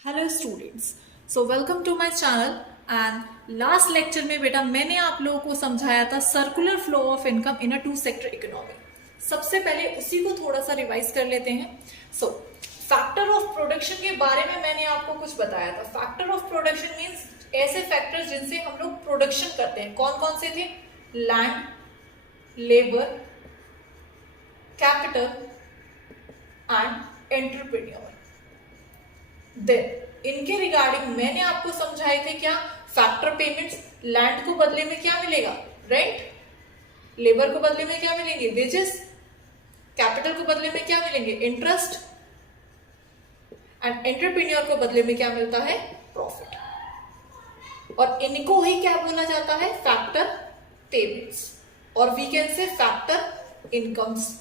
Hello students, so welcome to my channel. And last lecture में बेटा मैंने आप लोगों को समझाया था circular flow of income in a two sector economy. सबसे पहले उसी को थोड़ा सा रिवाइज कर लेते हैं। सो फैक्टर ऑफ प्रोडक्शन के बारे में मैंने आपको कुछ बताया था। फैक्टर ऑफ प्रोडक्शन मीन्स ऐसे फैक्टर्स जिनसे हम लोग प्रोडक्शन करते हैं। कौन कौन से थे? Land, labour, capital and entrepreneur. Then इनके रिगार्डिंग मैंने आपको समझाए थे क्या? Factor payments. लैंड को बदले में क्या मिलेगा? रेंट। लेबर को बदले में क्या मिलेंगे? वेजेस। कैपिटल को बदले में क्या मिलेंगे? इंटरेस्ट। एंड एंटरप्रेन्योर को बदले में क्या मिलता है? प्रॉफिट। और इनको ही क्या बोला जाता है? फैक्टर पेमेंट्स, और we can say factor incomes.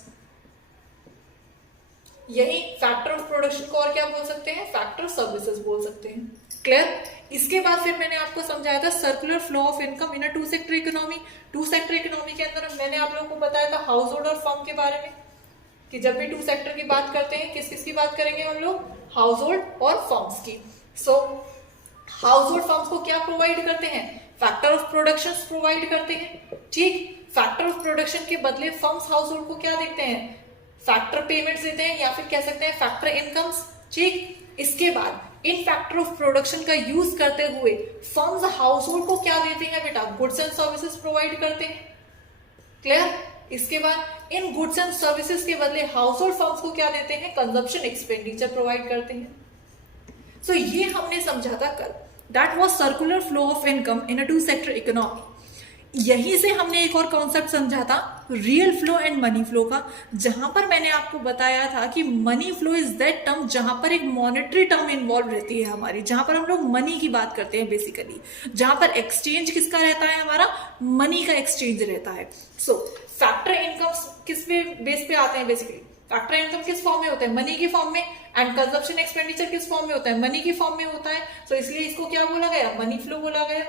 यही फैक्टर ऑफ प्रोडक्शन को और क्या बोल सकते हैं? फैक्टर सर्विसेज बोल सकते हैं। क्लियर? इसके बाद फिर मैंने आपको समझाया था circular flow of income in a two sector economy. Two sector economy के अंदर मैंने आप लोगों को बताया था हाउस होल्ड और फर्म के बारे में, कि जब भी टू सेक्टर की बात करते हैं किस किस की बात करेंगे हम लोग? हाउस होल्ड और फर्म्स की। सो हाउस होल्ड फर्म्स को क्या प्रोवाइड करते हैं? फैक्टर ऑफ प्रोडक्शन प्रोवाइड करते हैं। ठीक, फैक्टर ऑफ प्रोडक्शन के बदले फर्म्स हाउस होल्ड को क्या देखते हैं? फैक्टर पेमेंट्स देते हैं, या फिर कह सकते हैं फैक्टर इनकम्स। ठीक, इसके बाद इन फैक्टर ऑफ प्रोडक्शन का यूज करते हुए फर्म्स हाउस होल्ड को क्या देते हैं बेटा? गुड्स एंड सर्विसेज प्रोवाइड करते हैं। क्लियर? इसके बाद इन गुड्स एंड सर्विसेज के बदले हाउस होल्ड फर्म्स को क्या देते हैं? कंजप्शन एक्सपेंडिचर प्रोवाइड करते हैं। सो ये हमने समझा था कल। That was circular flow of income in a two sector economy. यहीं से हमने एक और कॉन्सेप्ट समझा था real flow and money flow का, जहां पर मैंने आपको बताया था कि money flow is that term जहां पर एक मॉनेटरी टर्म इन्वॉल्व रहती है हमारी, जहां पर हम लोग मनी की बात करते हैं बेसिकली, जहां पर एक्सचेंज किसका रहता है? हमारा मनी का एक्सचेंज रहता है। सो फैक्टर इनकम किस पे बेस पे आते हैं? बेसिकली फैक्टर इनकम किस फॉर्म में होता है? मनी के फॉर्म में। एंड कंजप्शन एक्सपेंडिचर किस फॉर्म में होता है? मनी के फॉर्म में होता है। सो इसलिए इसको क्या बोला गया? मनी फ्लो बोला गया।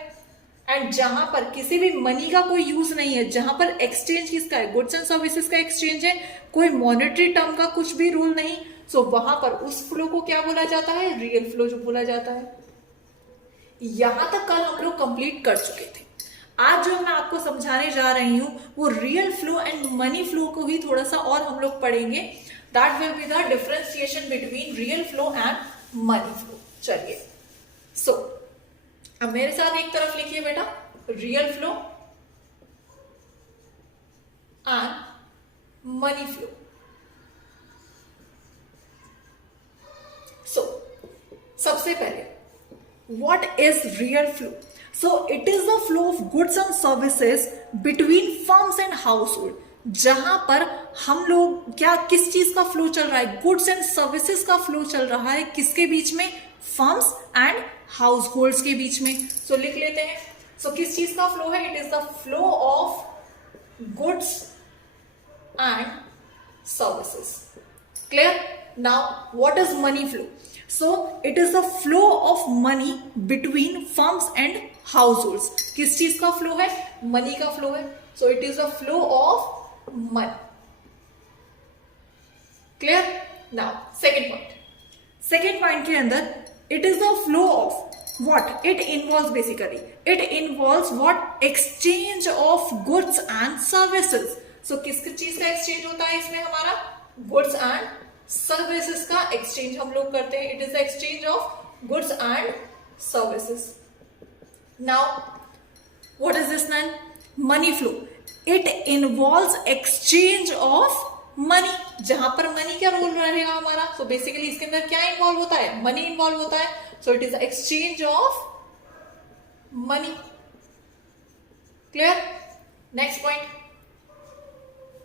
एंड जहां पर किसी भी मनी का कोई यूज नहीं है, जहां पर एक्सचेंज किसका है? गुड्स एंड सर्विसेज का एक्सचेंज है, कोई मॉनेटरी टर्म का कुछ भी रूल नहीं। सो वहां पर उस फ्लो को क्या बोला जाता है? रियल फ्लो जो बोला जाता है। यहां तक कल हम लोग कंप्लीट कर चुके थे। आज जो मैं आपको समझाने जा रही हूं वो real flow and money flow को ही थोड़ा सा और हम लोग पढ़ेंगे। That will be the differentiation between real flow and money flow. चलिए, सो अब मेरे साथ एक तरफ लिखिए बेटा, real flow and money flow. So सबसे पहले what is real flow? So it is the flow of goods and services between firms and household. जहां पर हम लोग क्या, किस चीज का फ्लो चल रहा है? गुड्स एंड सर्विसेज का फ्लो चल रहा है। किसके बीच में? फर्म्स एंड हाउस होल्ड्स के बीच में। सो लिख लेते हैं। सो किस चीज का फ्लो है? It is the flow of goods and services. Clear? Now what is money flow? So it is the flow of money between firms and house holds. किस चीज का फ्लो है? मनी का फ्लो है। So it is the flow of money. Clear? Now second point. Second point के अंदर it is the flow of what? It involves basically, it involves what? Exchange of goods and services. So किस चीज का exchange होता है इसमें? हमारा goods and services का एक्सचेंज हम लोग करते हैं। It is the exchange of goods and services. Now what is this man? Money flow. It involves exchange of money. जहां पर मनी का रोल रहेगा हमारा। सो बेसिकली इसके अंदर क्या इन्वॉल्व होता है? मनी इन्वॉल्व होता है। So it is the exchange of money. Clear? Next point,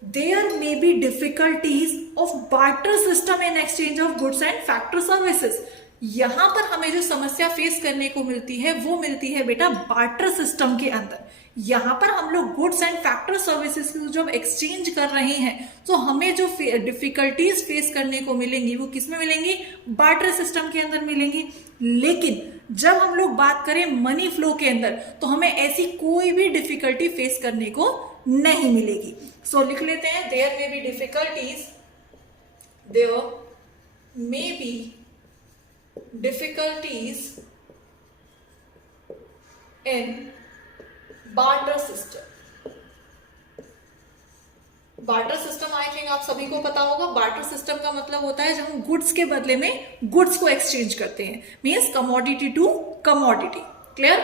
there may be difficulties of barter system in exchange of goods and factor services. यहां पर हमें जो समस्या फेस करने को मिलती है वो मिलती है बेटा बार्टर सिस्टम के अंदर। यहां पर हम लोग गुड्स एंड फैक्टर सर्विसेज जब एक्सचेंज कर रहे हैं तो हमें जो डिफिकल्टीज फेस करने को मिलेंगी वो किसमें मिलेंगी? बार्टर सिस्टम के अंदर मिलेंगी। लेकिन जब हम लोग बात करें मनी फ्लो के अंदर तो हमें ऐसी कोई भी डिफिकल्टी फेस करने को नहीं मिलेगी। सो लिख लेते हैं, there may be difficulties, there may be difficulties in barter system. Barter system I think आप सभी को पता होगा. बार्टर सिस्टम का मतलब होता है जब हम गुड्स के बदले में गुड्स को एक्सचेंज करते हैं, means commodity to commodity. Clear?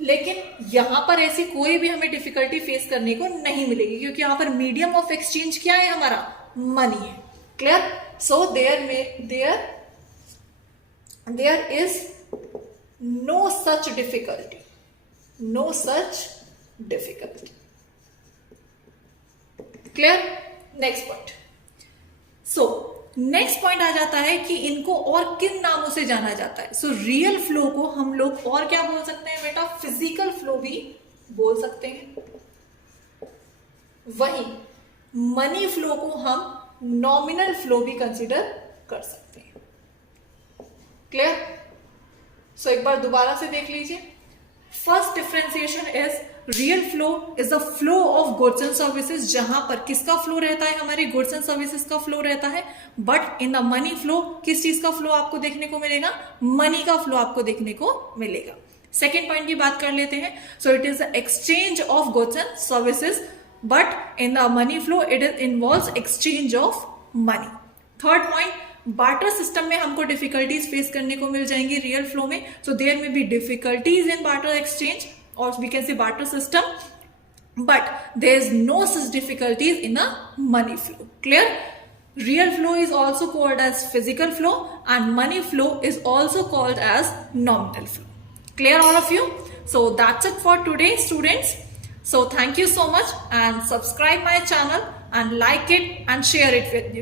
लेकिन यहां पर ऐसी कोई भी हमें डिफिकल्टी फेस करने को नहीं मिलेगी, क्योंकि यहां पर मीडियम ऑफ एक्सचेंज क्या है हमारा? मनी है. Clear? So there is no such difficulty. Clear? Next point. So next point आ जाता है कि इनको और किन नामों से जाना जाता है. सो रियल फ्लो को हम लोग और क्या बोल सकते हैं बेटा? फिजिकल फ्लो भी बोल सकते हैं. वही मनी फ्लो को हम नॉमिनल फ्लो भी कंसीडर कर सकते हैं. क्लियर? सो एक बार दोबारा से देख लीजिए. First differentiation is real flow is the flow of goods and services, जहां पर किसका फ्लो रहता है? हमारे गुड्स एंड सर्विसेज का फ्लो रहता है. But in the money flow किस चीज का फ्लो आपको देखने को मिलेगा? मनी का फ्लो आपको देखने को मिलेगा. सेकेंड पॉइंट की बात कर लेते हैं. सो it is the exchange of goods and services, but in the money flow it is involves exchange of money. Third point, barter system में हमको डिफिकल्टीज फेस करने को मिल जाएंगी रियल फ्लो में. So there may be difficulties in barter exchange, or we can say barter system, but there is no such difficulties in a money flow. Clear? Real flow is also called as physical flow and money flow is also called as nominal flow. Clear all of you? So that's it for today, students. So thank you so much and subscribe my channel and like it and share it with you.